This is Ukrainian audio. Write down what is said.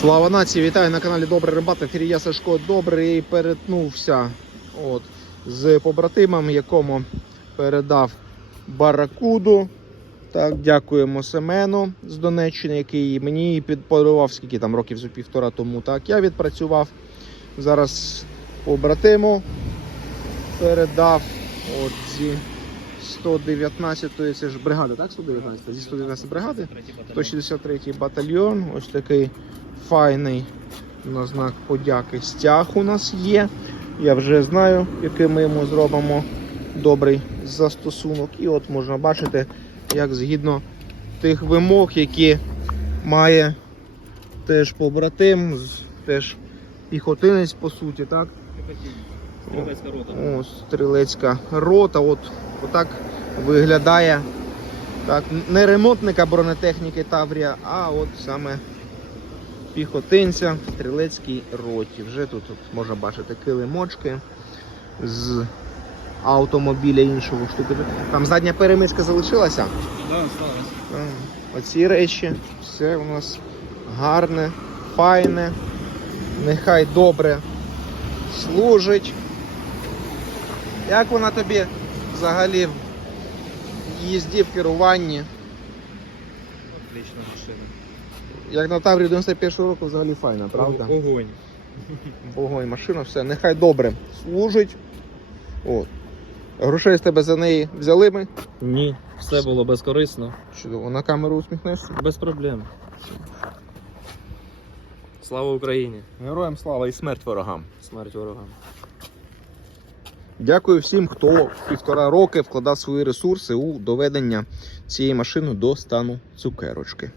Слава нації, вітаю на каналі Добрий Рибак. В ефірі я Сашко Добрий перетнувся от, з побратимом, якому передав баракуду. Так, дякуємо Семену з Донеччини, який мені підподарував скільки там років за півтора тому. Так, я відпрацював зараз побратиму. Передав от зі 119-ї, це ж бригада, так? 119 Зі 119 бригади. 163 батальйон. Ось такий файний на знак подяки стяг у нас є. Я вже знаю, який ми йому зробимо добрий застосунок. І от можна бачити, як згідно тих вимог, які має теж побратим, теж піхотинець, по суті, так? Стрілецька рота. О, стрілецька рота. От отак виглядає. Так, не ремонтника бронетехніки Таврія, а от саме піхотинця в стрілецькій роті. Вже тут, тут можна бачити килимочки з автомобіля іншого штуки. Там задня перемичка залишилася. Да, сталося. Оці речі, все у нас гарне, файне, нехай добре служить. Як вона тобі взагалі в їзді, в керуванні? Отлична машина. Як на Таврі 91 року взагалі файна, правда? Огонь. Вогонь машина, все, нехай добре служить. От. Грошей з тебе за неї взяли ми. Ні, все було безкорисно. Чудово, на камеру усміхнешся. Без проблем. Слава Україні! Героям слава і смерть ворогам. Смерть ворогам. Дякую всім, хто півтора роки вкладав свої ресурси у доведення цієї машини до стану цукерочки.